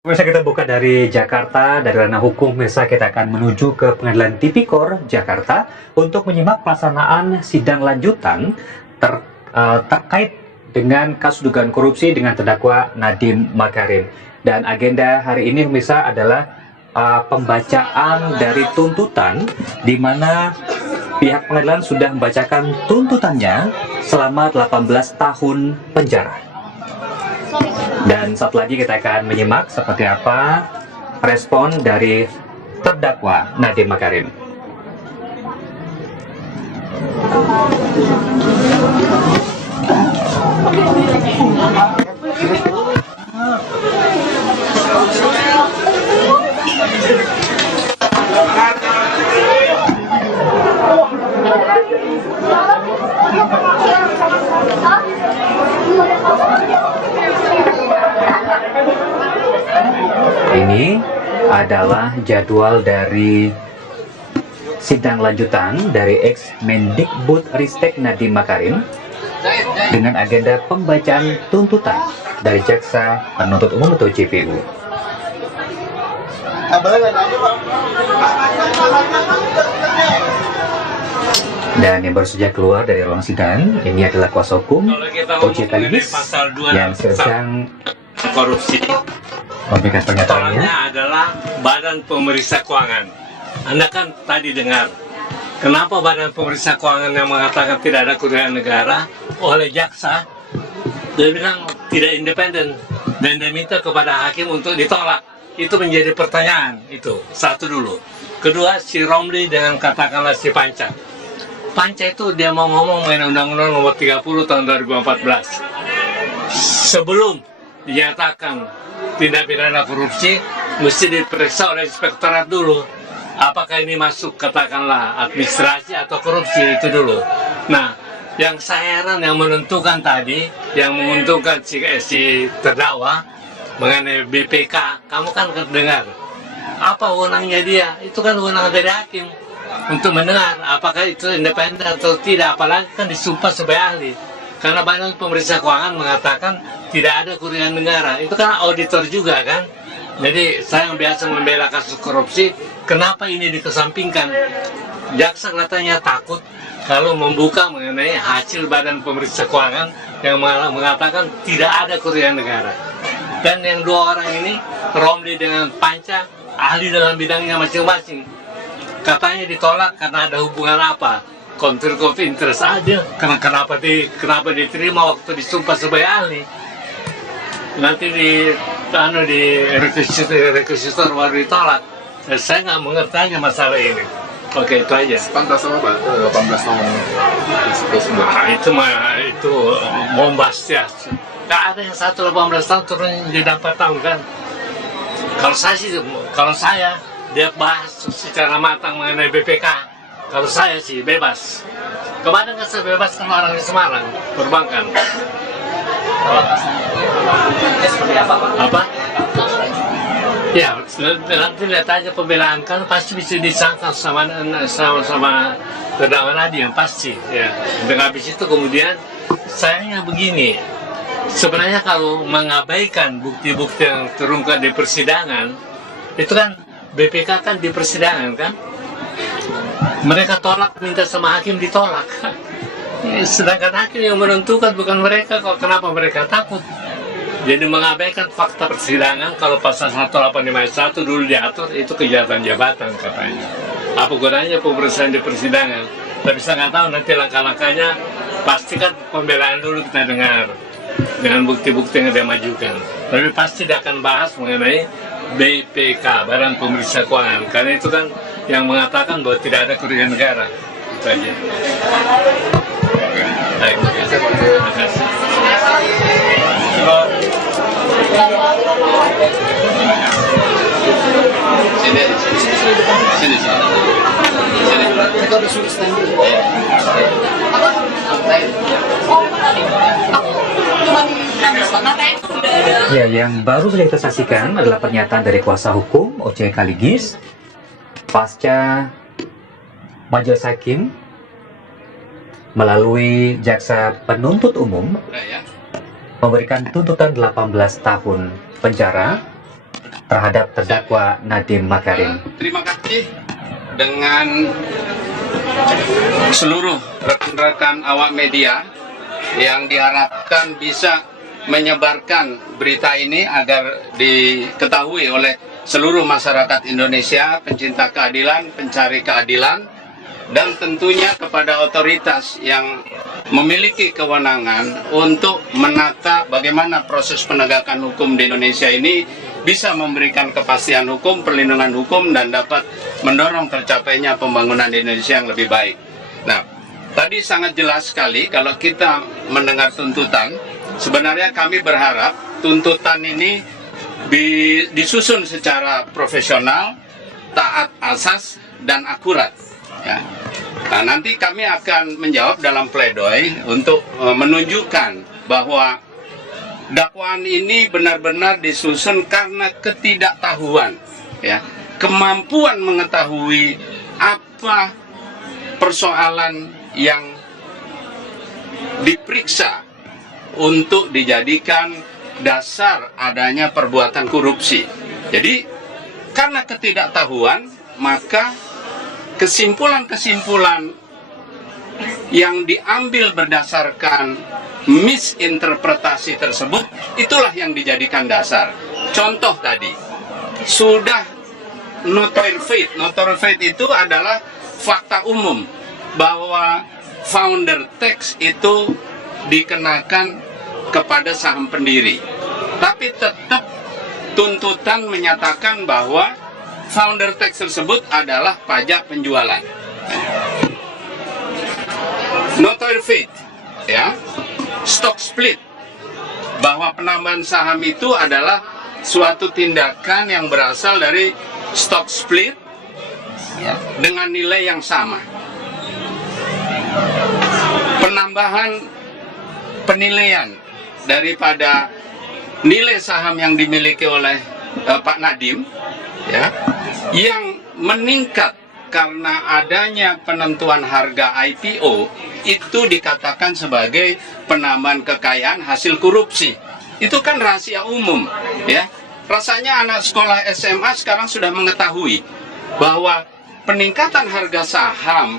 Pemirsa, kita buka dari Jakarta, dari ranah hukum. Pemirsa, kita akan menuju ke Pengadilan Tipikor Jakarta untuk menyimak pelaksanaan sidang lanjutan terkait dengan kasus dugaan korupsi dengan terdakwa Nadiem Makarim. Dan agenda hari ini, pemirsa, adalah pembacaan dari tuntutan, di mana pihak pengadilan sudah membacakan tuntutannya selama 18 tahun penjara. Dan saat lagi kita akan menyimak seperti apa respon dari terdakwa Nadiem Makarim. Ini adalah jadwal dari sidang lanjutan dari ex-Mendikbudristek Nadiem Makarim dengan agenda pembacaan tuntutan dari Jaksa Penuntut Umum atau JPU. Dan yang baru saja keluar dari ruang sidang, ini adalah kuasa hukum OJK Ligis yang sedang korupsi. memberikan pernyataannya. Adalah Badan Pemeriksa Keuangan. Anda kan tadi dengar, kenapa Badan Pemeriksa Keuangan yang mengatakan tidak ada kerugian negara oleh jaksa, dia bilang tidak independen dan dia minta kepada hakim untuk ditolak. Itu menjadi pertanyaan, itu satu dulu. Kedua, si Romli dengan katakanlah si Panca. Panca itu dia mau ngomong mengenai Undang-Undang Nomor 30 tahun 2014. Sebelum dinyatakan tindak pidana korupsi, mesti diperiksa oleh inspektorat dulu. Apakah ini masuk katakanlah administrasi atau korupsi, itu dulu. Nah, yang saya heran yang menentukan tadi, yang menguntungkan si terdakwa mengenai BPK, kamu kan dengar. Apa wewenangnya dia? Itu kan wewenang dari hakim untuk mendengar apakah itu independen atau tidak, apalagi kan disumpah sebagai ahli. Karena Badan Pemeriksa Keuangan mengatakan tidak ada kerugian negara. Itu kan auditor juga kan. Jadi saya yang biasa membela kasus korupsi, kenapa ini dikesampingkan? Jaksa katanya takut kalau membuka mengenai hasil Badan Pemeriksa Keuangan yang mengatakan tidak ada kerugian negara. Dan yang dua orang ini, Romli dengan Panca, ahli dalam bidangnya masing-masing. Katanya ditolak karena ada hubungan apa? Konflik of interest aja. Kenapa diterima waktu disumpah sebagai ahli? Nanti di rekusitor baru ditolak. Saya nggak mengerti aja masalah ini. Oke, itu aja. Pantas sama Pak, 18 tahun. Nah, itu bombastis. Nggak ada yang 18 tahun turun jadi 4 tahun kan? Kalau saya dia bahas secara matang mengenai BPK. Kalau saya sih bebas. Kemarin kan saya bebas kan orang di Semarang, perbankan. Apa? Ya, nanti lihat aja pembelaan kan pasti bisa disangkal sama terdakwa Nadiem pasti. Ya. Dan habis itu kemudian sayangnya begini. Sebenarnya kalau mengabaikan bukti-bukti yang terungkap di persidangan, itu kan BPK kan di persidangan kan? Mereka tolak, minta sama hakim ditolak. Sedangkan hakim yang menentukan bukan mereka, kok kenapa mereka takut? Jadi mengabaikan fakta persidangan. Kalau pasal 1851 dulu diatur, itu kejahatan jabatan katanya. Apa gunanya pemeriksaan di persidangan? Tapi saya nggak tahu nanti langkah-langkahnya. Pastikan pembelaan dulu kita dengar dengan bukti-bukti yang dia majukan. Tapi pasti dia akan bahas mengenai BPK, Badan Pemeriksa Keuangan, karena itu kan yang mengatakan bahwa tidak ada kerugian negara. Itu aja. Baik, terima kasih. Ya, yang baru saja kita saksikan adalah pernyataan dari kuasa hukum OJK Ligis pasca Majelis Hakim melalui Jaksa Penuntut Umum memberikan tuntutan 18 tahun penjara terhadap terdakwa Nadiem Makarim. Terima kasih dengan seluruh rekan-rekan awak media yang diharapkan bisa menyebarkan berita ini agar diketahui oleh seluruh masyarakat Indonesia, pencinta keadilan, pencari keadilan, dan tentunya kepada otoritas yang memiliki kewenangan untuk menata bagaimana proses penegakan hukum di Indonesia ini bisa memberikan kepastian hukum, perlindungan hukum, dan dapat mendorong tercapainya pembangunan di Indonesia yang lebih baik. Nah, tadi sangat jelas sekali kalau kita mendengar tuntutan, sebenarnya kami berharap tuntutan ini disusun secara profesional, taat asas, dan akurat. Ya. Nah, nanti kami akan menjawab dalam pledoi untuk menunjukkan bahwa dakwaan ini benar-benar disusun karena ketidaktahuan, ya, kemampuan mengetahui apa persoalan yang diperiksa untuk dijadikan dasar adanya perbuatan korupsi. Jadi karena ketidaktahuan, maka kesimpulan-kesimpulan yang diambil berdasarkan misinterpretasi tersebut, itulah yang dijadikan dasar. Contoh tadi, sudah notoire faite. Notoire faite itu adalah fakta umum bahwa founder tax itu dikenakan kepada saham pendiri. Tapi tetap tuntutan menyatakan bahwa founder tax tersebut adalah pajak penjualan. Notoire faite, ya, stock split, bahwa penambahan saham itu adalah suatu tindakan yang berasal dari stock split, ya, dengan nilai yang sama. Penambahan penilaian daripada nilai saham yang dimiliki oleh Pak Nadiem, ya, yang meningkat karena adanya penentuan harga IPO, itu dikatakan sebagai penambahan kekayaan hasil korupsi. Itu kan rahasia umum, ya. Rasanya anak sekolah SMA sekarang sudah mengetahui bahwa peningkatan harga saham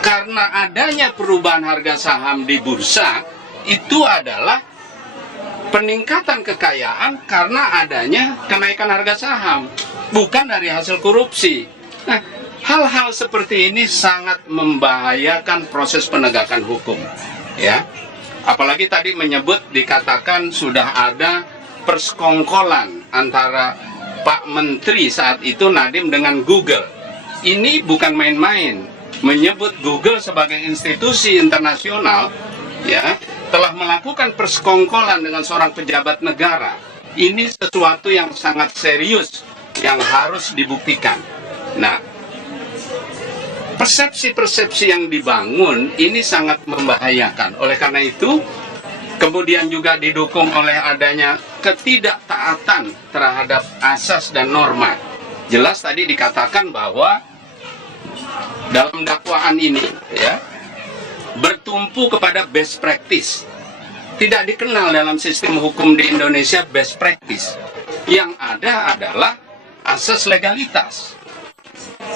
karena adanya perubahan harga saham di bursa itu adalah peningkatan kekayaan karena adanya kenaikan harga saham, bukan dari hasil korupsi. Nah, hal-hal seperti ini sangat membahayakan proses penegakan hukum, ya. Apalagi tadi menyebut, dikatakan sudah ada persekongkolan antara Pak Menteri saat itu Nadiem dengan Google. Ini bukan main-main. Menyebut Google sebagai institusi internasional, ya, telah melakukan persekongkolan dengan seorang pejabat negara. Ini sesuatu yang sangat serius yang harus dibuktikan. Nah, persepsi-persepsi yang dibangun ini sangat membahayakan. Oleh karena itu, kemudian juga didukung oleh adanya ketidaktaatan terhadap asas dan norma. Jelas tadi dikatakan bahwa dalam dakwaan ini, ya, bertumpu kepada best practice. Tidak dikenal dalam sistem hukum di Indonesia best practice. Yang ada adalah asas legalitas.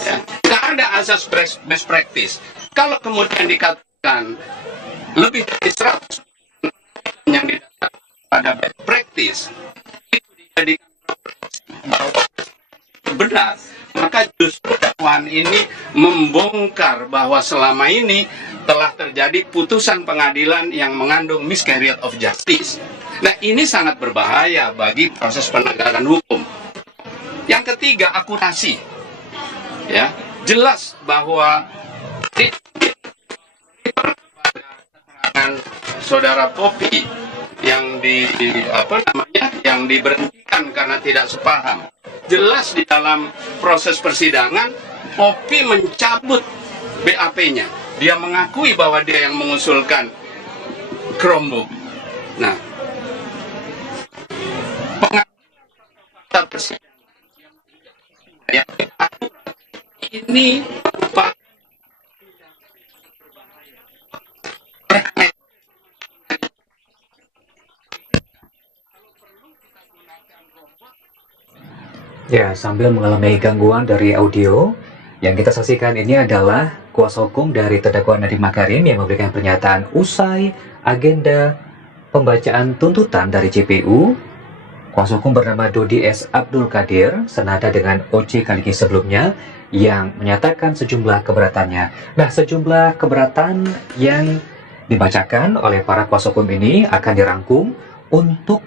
Ya, tidak ada asas best practice. Kalau kemudian dikatakan lebih dari 100 yang didasarkan pada best practice itu dijadikan bahwa benar, maka justru dakwaan ini membongkar bahwa selama ini telah terjadi putusan pengadilan yang mengandung miscarriage of justice. Nah, ini sangat berbahaya bagi proses penegakan hukum. Yang ketiga, akurasi. Ya, jelas bahwa keterangan saudara Poppy yang yang diberhentikan karena tidak sepaham. Jelas di dalam proses persidangan Poppy mencabut BAP-nya. Dia mengakui bahwa dia yang mengusulkan Chromebook. Nah, pengakuan persidangan ini Pak Ya, sambil mengalami gangguan dari audio, yang kita saksikan ini adalah kuasa hukum dari terdakwa Nadiem Makarim yang memberikan pernyataan usai agenda pembacaan tuntutan dari JPU. Kuasa hukum bernama Dodi S. Abdul Qadir, senada dengan OC Kaliki sebelumnya, yang menyatakan sejumlah keberatannya. Nah, sejumlah keberatan yang dibacakan oleh para kuasa hukum ini akan dirangkum untuk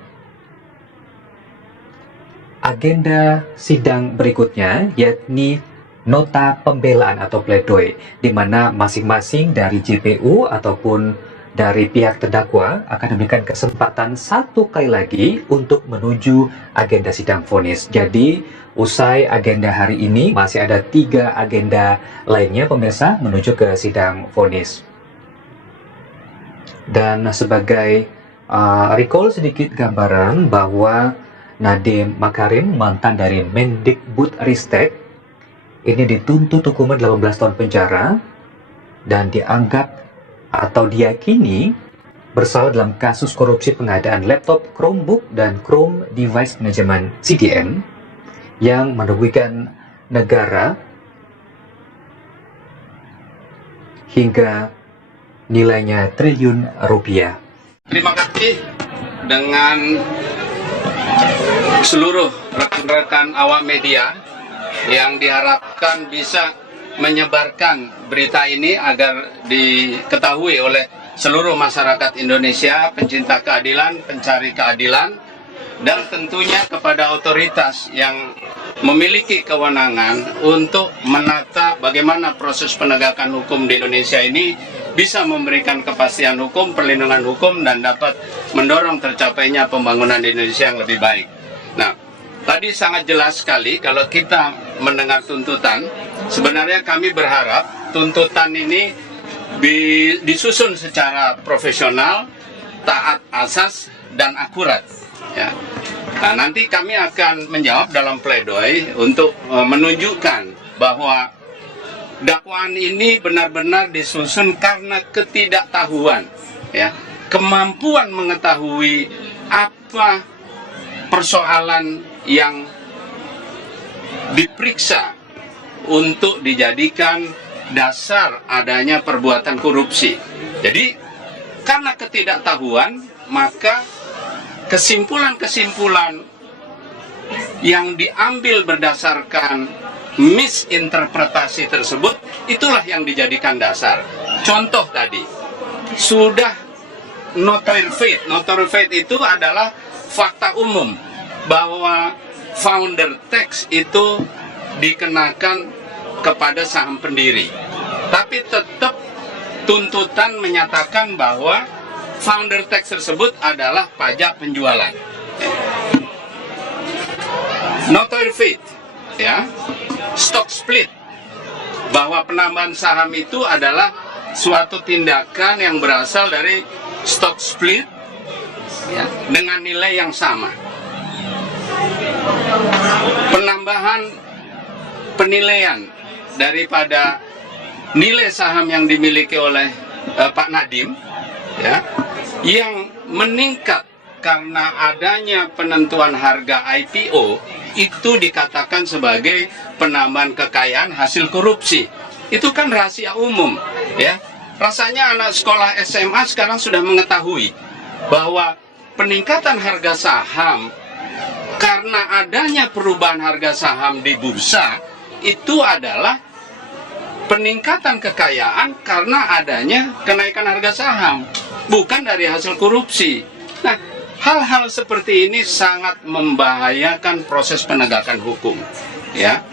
agenda sidang berikutnya, yakni nota pembelaan atau pledoi, di mana masing-masing dari JPU ataupun dari pihak terdakwa akan diberikan kesempatan satu kali lagi untuk menuju agenda sidang vonis. Jadi, usai agenda hari ini, masih ada 3 agenda lainnya pemirsa menuju ke sidang vonis. Dan sebagai recall sedikit gambaran bahwa Nadiem Makarim, mantan dari Mendikbudristek, ini dituntut hukuman 18 tahun penjara dan dianggap atau diyakini bersalah dalam kasus korupsi pengadaan laptop Chromebook dan Chrome Device Management CDM yang merugikan negara hingga nilainya triliun rupiah. Terima kasih dengan seluruh rekan-rekan awak media yang diharapkan bisa menyebarkan berita ini agar diketahui oleh seluruh masyarakat Indonesia, pencinta keadilan, pencari keadilan, dan tentunya kepada otoritas yang memiliki kewenangan untuk menata bagaimana proses penegakan hukum di Indonesia ini bisa memberikan kepastian hukum, perlindungan hukum, dan dapat mendorong tercapainya pembangunan di Indonesia yang lebih baik. Nah, tadi sangat jelas sekali kalau kita mendengar tuntutan, sebenarnya kami berharap tuntutan ini disusun secara profesional, taat asas, dan akurat. Ya. Nah, nanti kami akan menjawab dalam pledoi untuk menunjukkan bahwa dakwaan ini benar-benar disusun karena ketidaktahuan, ya, kemampuan mengetahui apa persoalan yang diperiksa untuk dijadikan dasar adanya perbuatan korupsi. Jadi, karena ketidaktahuan, maka kesimpulan-kesimpulan yang diambil berdasarkan misinterpretasi tersebut, itulah yang dijadikan dasar. Contoh tadi, sudah notoire faite. Notoire faite itu adalah fakta umum bahwa founder tax itu dikenakan kepada saham pendiri. Tapi tetap tuntutan menyatakan bahwa founder tax tersebut adalah pajak penjualan. Notoire faite, ya, stock split, bahwa penambahan saham itu adalah suatu tindakan yang berasal dari stock split, ya, dengan nilai yang sama. Penambahan penilaian daripada nilai saham yang dimiliki oleh Pak Nadiem, ya, yang meningkat karena adanya penentuan harga IPO, itu dikatakan sebagai penambahan kekayaan hasil korupsi. Itu kan rahasia umum, ya. Rasanya anak sekolah SMA sekarang sudah mengetahui bahwa peningkatan harga saham karena adanya perubahan harga saham di bursa itu adalah peningkatan kekayaan karena adanya kenaikan harga saham, bukan dari hasil korupsi. Nah, hal-hal seperti ini sangat membahayakan proses penegakan hukum, ya.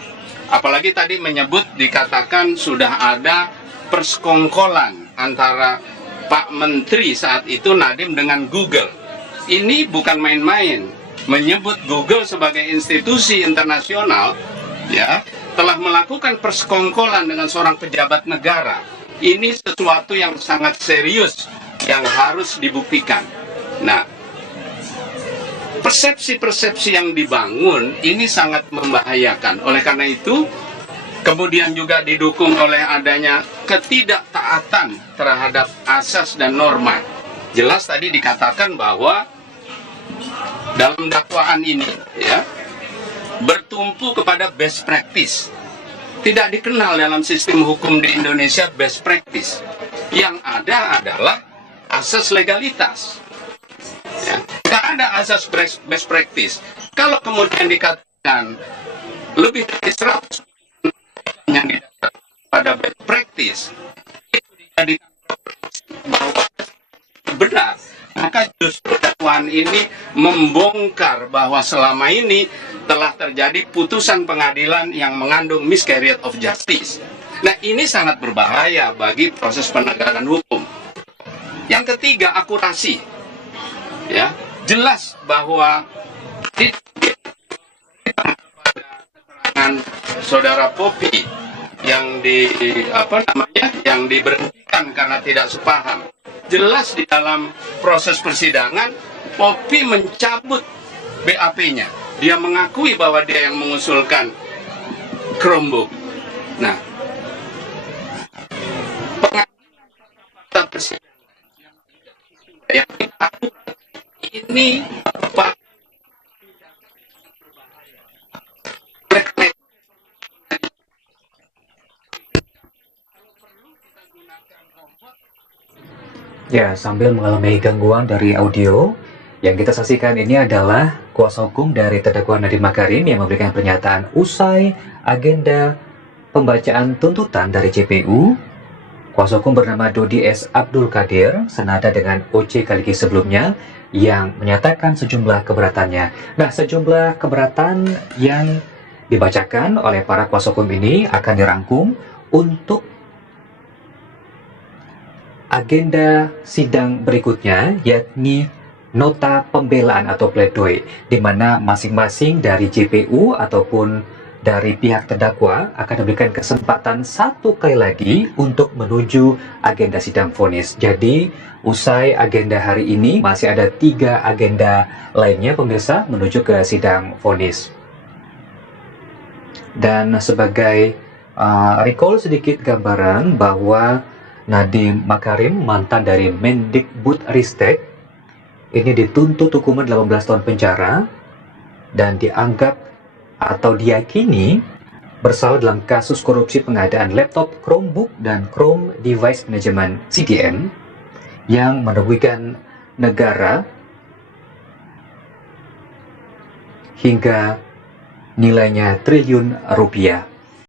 Apalagi tadi menyebut dikatakan sudah ada persekongkolan antara Pak Menteri saat itu Nadiem dengan Google. Ini bukan main-main. Menyebut Google sebagai institusi internasional, ya, telah melakukan persekongkolan dengan seorang pejabat negara. Ini sesuatu yang sangat serius yang harus dibuktikan. Nah, persepsi-persepsi yang dibangun ini sangat membahayakan. Oleh karena itu, kemudian juga didukung oleh adanya ketidaktaatan terhadap asas dan norma. Jelas tadi dikatakan bahwa dalam dakwaan ini, ya, bertumpu kepada best practice. Tidak dikenal dalam sistem hukum di Indonesia best practice. Yang ada adalah asas legalitas. Ya, tidak ada asas best practice. Kalau kemudian dikatakan lebih dari 100 yang didasarkan pada best practice, itu dijadikan bahwa benar, maka justru dakwaan ini membongkar bahwa selama ini telah terjadi putusan pengadilan yang mengandung miscarriage of justice. Nah, ini sangat berbahaya bagi proses penegakan hukum. Yang ketiga, akurasi. Ya, jelas bahwa keterangan saudara Poppy yang yang diberhentikan karena tidak sepaham. Jelas di dalam proses persidangan, Poppy mencabut BAP-nya. Dia mengakui bahwa dia yang mengusulkan Chromebook. Nah, pengadilan persidangan yang ini Pak Ya, sambil mengalami gangguan dari audio, yang kita saksikan ini adalah kuasa hukum dari terdakwa Nadiem Makarim yang memberikan pernyataan usai agenda pembacaan tuntutan dari JPU. Kuasa hukum bernama Dodi S. Abdul Qadir, senada dengan OC Kaliki sebelumnya, yang menyatakan sejumlah keberatannya. Nah, sejumlah keberatan yang dibacakan oleh para kuasa hukum ini akan dirangkum untuk agenda sidang berikutnya, yakni nota pembelaan atau pledoi, di mana masing-masing dari JPU ataupun dari pihak terdakwa akan diberikan kesempatan satu kali lagi untuk menuju agenda sidang vonis. Jadi, usai agenda hari ini, masih ada 3 agenda lainnya pemirsa menuju ke sidang vonis. Dan sebagai recall sedikit gambaran bahwa Nadiem Makarim, mantan dari Mendikbudristek, ini dituntut hukuman 18 tahun penjara dan dianggap atau diyakini bersalah dalam kasus korupsi pengadaan laptop Chromebook dan Chrome Device Management CDM yang merugikan negara hingga nilainya triliun rupiah.